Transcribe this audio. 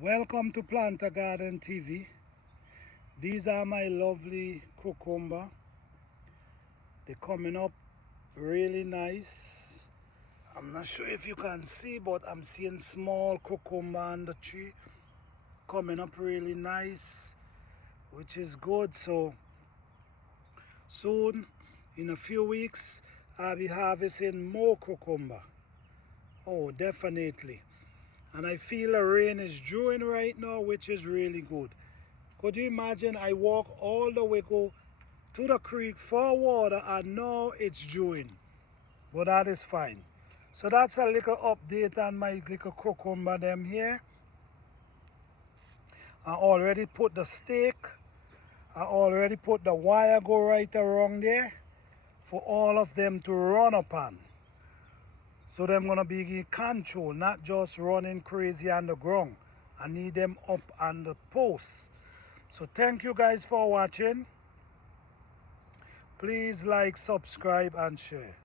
Welcome to Planter Garden TV. These are my lovely cucumber. They're coming up really nice. I'm not sure if you can see, but I'm seeing small cucumber on the tree coming up really nice, which is good. So soon, in a few weeks, I'll be harvesting more cucumber. Oh, definitely. And I feel the rain is dewing right now, which is really good. Could you imagine I walk all the way go to the creek for water and now it's dewing? But that is fine. So that's a little update on my little cucumber them here. I already put the stake. I already put the wire go right around there for all of them to run upon. So them gonna be in control, not just running crazy on the ground. I need them up on the post. So thank you guys for watching. Please like, subscribe and share.